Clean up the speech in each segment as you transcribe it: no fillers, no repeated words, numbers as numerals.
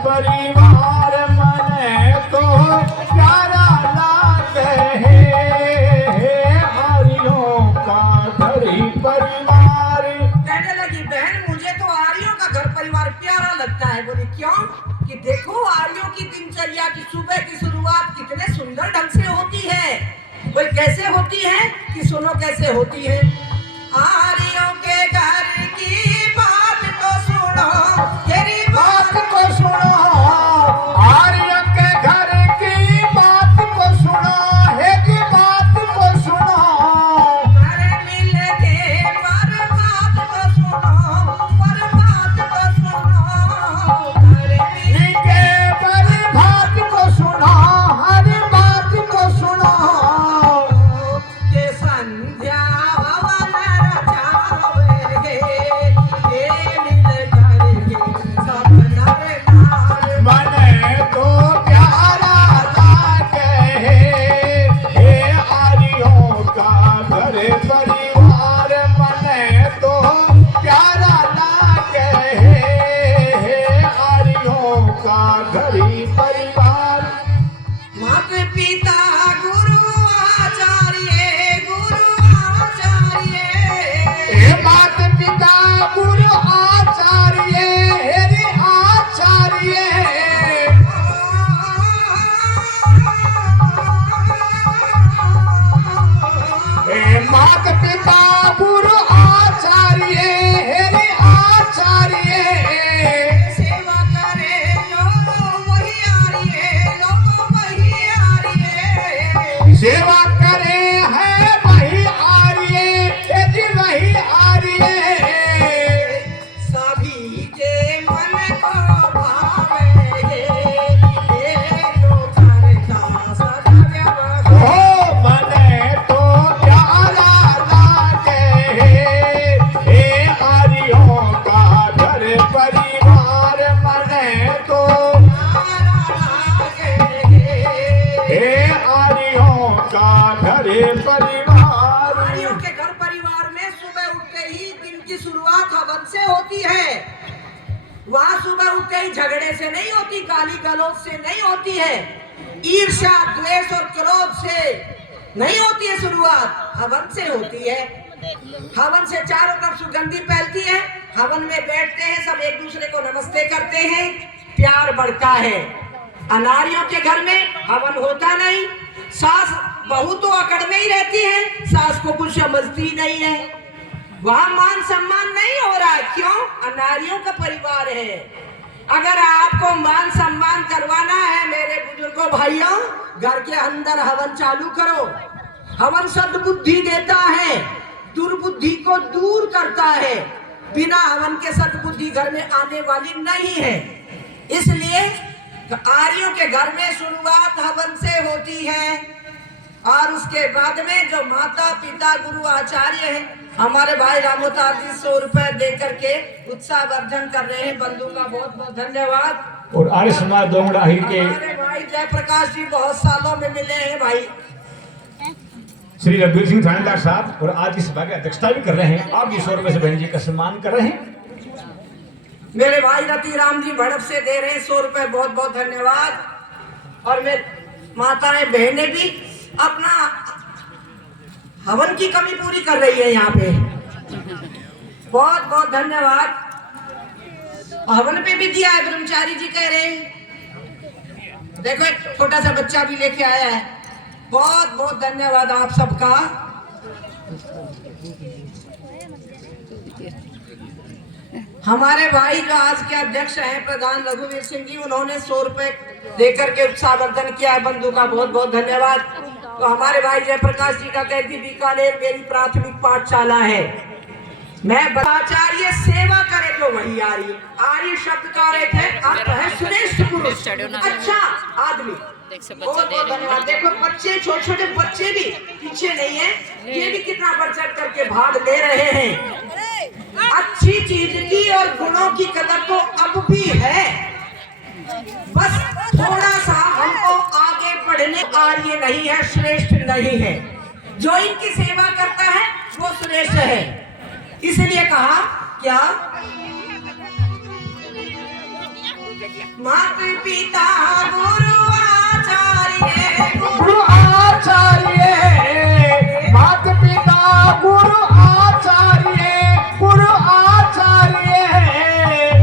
परिवार मने तो प्यारा लागे है आर्यों का घर परिवार। कहने लगी बहन मुझे तो आर्यों का घर परिवार प्यारा लगता है। बोली क्यों? कि देखो आर्यों की दिनचर्या की सुबह की शुरुआत कितने सुंदर ढंग से होती है। वो कैसे होती है कि सुनो कैसे होती है। आर्यों के घर की बात तो सुनो, तेरी बात को सुनो, आर्यों के घर की बात को सुनो, है की बात को सुनो। अरे मिल के पर बात तो सुनो, पर बात तो सुनो। अरे मिल के पर बात को सुनो, हर बात को सुनो। के संध्या हवन रचावे, ये मिल करके सब नर नार। मने तो प्यारा लागे हे आर्यों का घर परिवार। मने तो प्यारा लागे हे आर्यों का घर परिवार। माता पिता गुरु आचार्य, गुरु आचार्य। हे मात पिता गुरु आचार्य, हे आचार्य। हे मात पिता गुरु आचार्य, हे आचार्य। सेवा करे लोग वही आर्य, लोग वही आर्य। सेवा करे है वही आर्य, यदि वही आर्य। सभी के मन को भावे, ये लोग करता सदा व्यवहार। ओ मने तो प्यारा लागे हे आर्यों का घर परिवार। मने तो हे आर्यों का घर परिवार। आर्यों के घर परिवार में सुबह उठते ही दिन की शुरुआत हवन से होती है। वहाँ सुबह उठते ही झगड़े से नहीं होती, गाली गलौज से नहीं होती है, ईर्ष्या द्वेष और क्रोध से नहीं होती है। शुरुआत हवन से होती है। हवन से चारों तरफ सुगंधी फैलती है। हवन में बैठते हैं, सब एक दूसरे को नमस्ते करते हैं, प्यार बढ़ता है। अनारियों के घर में हवन होता नहीं। सास बहू तो अकड़ में ही रहती है, सास को कुछ समझती नहीं है। वहां मान सम्मान नहीं हो रहा। क्यों? अनारियों का परिवार है। अगर आपको मान सम्मान करवाना है मेरे बुजुर्गों भाइयों, घर के अंदर हवन चालू करो। हवन सद्बुद्धि देता है, दुर्बुद्धि को दूर करता है। बिना हवन के सद्बुद्धि घर में आने वाली नहीं है। इसलिए आर्यों के घर में शुरुआत हवन से होती है। और उसके बाद में जो माता पिता गुरु आचार्य हैं, हमारे भाई रामोतार जी 100 रुपए दे करके उत्साह वर्धन कर रहे हैं। बंधु का बहुत बहुत धन्यवाद। और आर्य समाज दोंगड़ाही के हमारे भाई जयप्रकाश जी बहुत सालों में मिले हैं भाई। श्री रघुवीर सिंह थानेदार साहब और आज इस सभा की अध्यक्षता भी कर रहे हैं। आप भी 100 रुपए से बहन जी का सम्मान कर रहे हैं। मेरे भाई रतिराम जी भड़प से दे रहे हैं 100 रुपए, बहुत बहुत धन्यवाद। और मेरे माताएं बहनें भी अपना हवन की कमी पूरी कर रही है यहाँ पे, बहुत बहुत धन्यवाद। हवन पे भी दिया है, ब्रह्मचारी जी कह रहे हैं। देखो एक छोटा सा बच्चा भी लेके आया है। बहुत बहुत धन्यवाद आप सबका। हमारे भाई जो आज के अध्यक्ष हैं प्रधान रघुवीर सिंह जी, उन्होंने 100 रुपए देकर के उत्साहवर्धन किया है। बंधु का बहुत बहुत धन्यवाद। तो हमारे भाई जयप्रकाश जी का कहती बीकानेर मेरी प्राथमिक पाठशाला है। मैं आचार्य सेवा करे तो वही आर्य। आर्य शब्द का अर्थ है अर्थ है श्रेष्ठ पुरुष, अच्छा आदमी। बहुत बहुत धन्यवाद। देखो बच्चे, छोटे छोटे बच्चे भी पीछे नहीं है, ये भी कितना बढ़ चढ़ करके भाग ले रहे हैं। अच्छी चीज की और गुणों की कदर तो अब भी है, बस थोड़ा सा हमको आगे बढ़ने। आर्य नहीं है, श्रेष्ठ नहीं है। जो इनकी सेवा करता है वो श्रेष्ठ है। इसलिए कहा क्या मात पिता गुरु आचार्य गुरु आचार्य मात पिता गुरु आचार्य गुरु आचार्य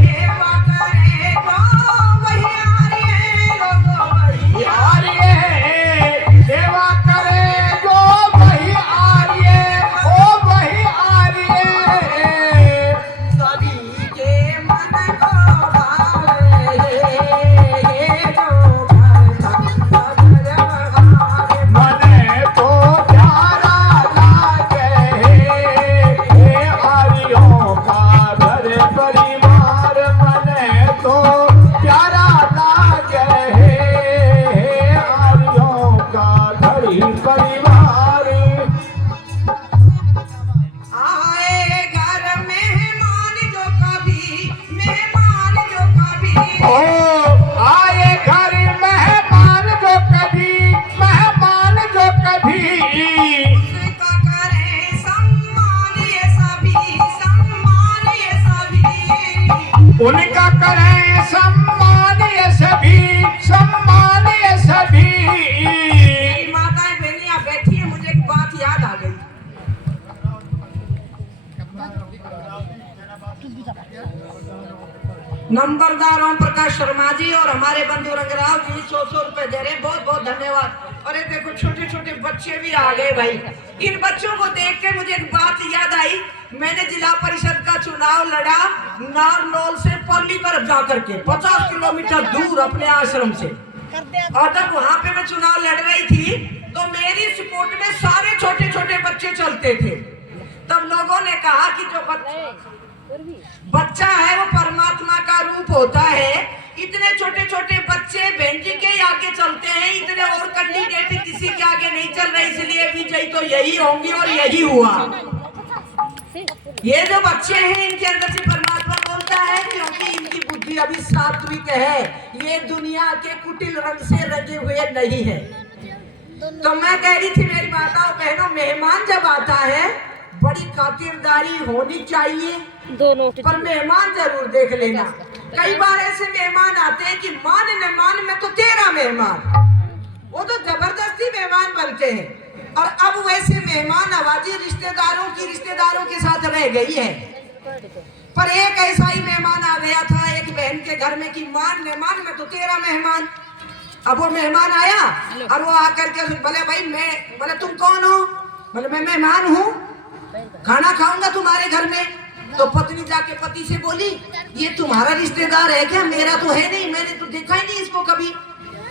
सेवा करे तो वही आर्य लोगो वही आर्य सेवा करे जो वही आर्य ओ वही आर्य सभी के मन को भावे जो भरता सगर बहारे मने तो प्यारा लागे हे आर्यों का घर परिवार मने तो प्यारा लागे हे आर्यों का घर परिवार आए घर मेहमान जो कभी मेहमान जो कभी ओ आए घर मेहमान जो कभी मेहमान जो कभी उसका करें सम्मान ये सभी उनका करें सम्मान ये सभी मेरी माताएं बहनियां बैठी है, मुझे एक बात याद आ गई। नंबरदार ओम प्रकाश शर्मा जी और हमारे बंधु रंगराव जी 100 रुपए दे रहे हैं, बहुत बहुत धन्यवाद। अरे देखो छोटे छोटे बच्चे भी आ गए भाई। इन बच्चों को देख के मुझे एक बात याद आई। मैंने जिला परिषद का चुनाव लड़ा नारनौल से पल्ली तरफ जाकर के 50 किलोमीटर दूर अपने आश्रम से। और जब वहां पे मैं चुनाव लड़ रही थी तो मेरी सपोर्ट में सारे छोटे छोटे बच्चे चलते थे। तब लोगों ने कहा कि जो बच्चा है वो परमात्मा का रूप होता है। इतने छोटे छोटे बच्चे बहन जी के ही आगे चलते हैं, इतने और कैंडिडेट किसी के आगे नहीं चल रहे, इसलिए विजयी तो यही होंगी और यही हुआ। ये जो बच्चे हैं इनके अंदर से परमात्मा बोलता है, क्योंकि इनकी बुद्धि अभी सात्विक है, ये दुनिया के कुटिल रंग से रंगे हुए नहीं है। तो मैं कह रही थी मेरी माताओं बहनों, मेहमान जब आता है बड़ी खातिरदारी होनी चाहिए, पर मेहमान जरूर देख लेना। कई बार ऐसे मेहमान आते हैं कि मान न मान मैं तो तेरा मेहमान, वो तो जबरदस्ती मेहमान बनते हैं। और अब वैसे मेहमान नवाजी रिश्तेदारों के साथ रह गई है। पर एक ऐसा ही मेहमान आ गया था एक बहन के घर में कि मान न मान मैं तो तेरा मेहमान। अब वो मेहमान आया और वो आकर के बोले भाई बोले तुम कौन हो? बोले मैं मेहमान हूँ, खाना खाऊंगा तुम्हारे घर में। तो पत्नी जाके पति से बोली ये तुम्हारा रिश्तेदार है क्या? मेरा तो है नहीं, मैंने तो देखा ही नहीं इसको कभी।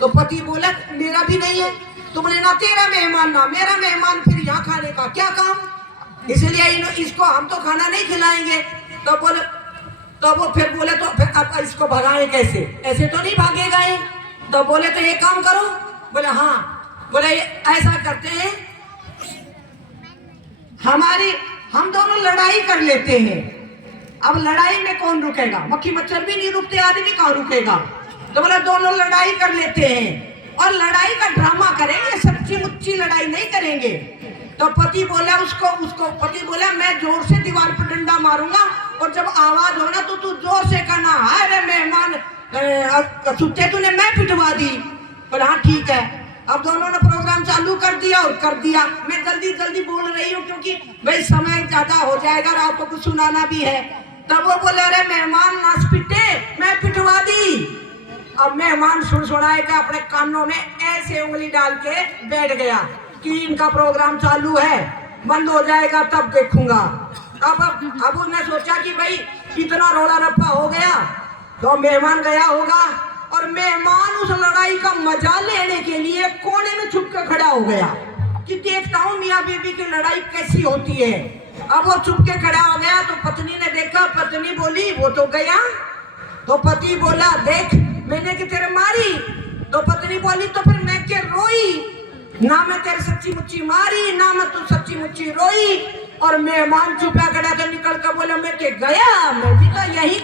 तो पति बोला मेरा भी नहीं है। तुमने ना तेरा मेहमान ना मेरा मेहमान, फिर यहाँ खाने का क्या काम? इसलिए इसको हम तो खाना नहीं खिलाएंगे। तो बोले तो वो फिर बोले तो फिर अब इसको भगाए कैसे? ऐसे तो नहीं भागेगा ये। तो बोले तो ये काम करो। बोले हाँ। बोले ऐसा करते हैं हम दोनों लड़ाई कर लेते हैं। अब लड़ाई में कौन रुकेगा? मक्खी मच्छर भी नहीं रुकते, आदमी कहाँ रुकेगा? तो बोला दोनों लड़ाई कर लेते हैं और लड़ाई का ड्रामा करेंगे, सच्ची मुच्ची लड़ाई नहीं करेंगे। तो पति बोला उसको पति बोला मैं जोर से दीवार पर डंडा मारूंगा और जब आवाज हो ना तो तू जोर से कहना अरे मेहमान सुते तूने मैं पिटवा दी। बोला हाँ ठीक है। अब दोनों ने प्रोग्राम चालू कर दिया और कर दिया। मैं जल्दी बोल रही हूँ क्योंकि भाई समय ज्यादा हो जाएगा और आपको कुछ सुनाना भी है। तब वो बोले अरे मेहमान नाच पिटे, मैं पिटवा दी। अब मेहमान सुनाए का अपने कानों में ऐसे उंगली डाल के बैठ गया कि इनका प्रोग्राम चालू है, बंद हो जाएगा तब देखूंगा। अब उसने सोचा कि भाई इतना रोड़ा रप्पा हो गया तो मेहमान गया होगा, और मेहमान उस लड़ाई का मजा लेने के लिए कोने में छुप कर खड़ा हो गया कि देखता हूँ मियाँ बीबी की लड़ाई कैसी होती है। अब वो छुप के खड़ा हो गया तो पत्नी ने देखा, पत्नी बोली वो तो गया। तो पति बोला देख मैंने कि तेरे मारी। तो पत्नी बोली तो फिर मैं क्या रोई? ना मैं तेरे सच्ची मुच्ची मारी ना मैं तू सच्ची मुच्ची रोई। और मेहमान चुपा खड़ा तो निकल कर बोला मैं के गया, मैं भी तो यही